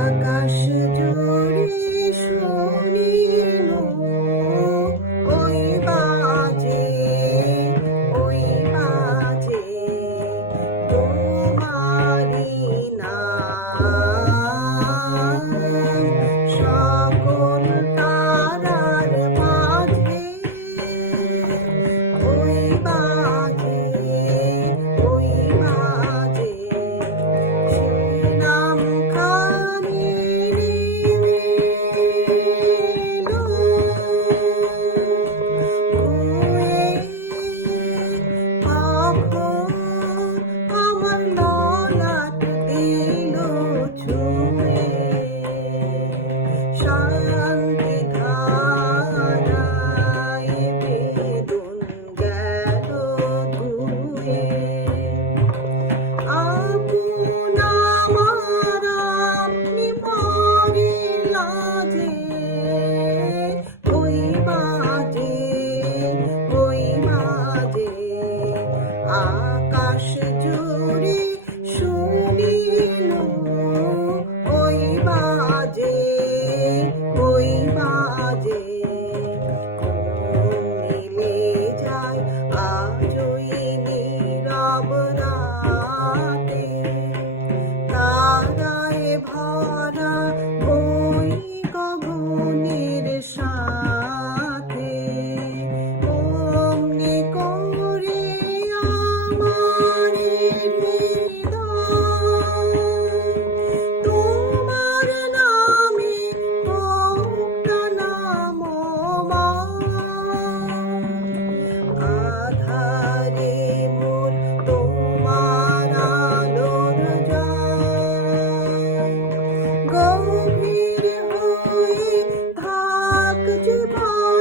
আকাশ জুড়ে শূন্য, ওই বাজে, ওই বাজে তোমারি নাম। সকল তারার মাঝে ওই বাজে, ওই বাজে নাম খানি আমার ললাট দিল ছুঁয়ে, শান্তি ধারায় বেদন গেল ধুয়ে। আপন আমার আপনি পরে লাজে, ওই বাজে, ওই বাজে আকাশ জুড়ে শুনিল, ওই বাজে, ওই বাজে মিলে যায় আজই নীরব রাতে। তারায় ভরা ওই গগনের সাথে অমনি করে আমার হৃদয় তোমার নামে হোকটা নামমান। আধারে মোর তোমার আলোর যায়, গভীর হয়ে থাক জীবন।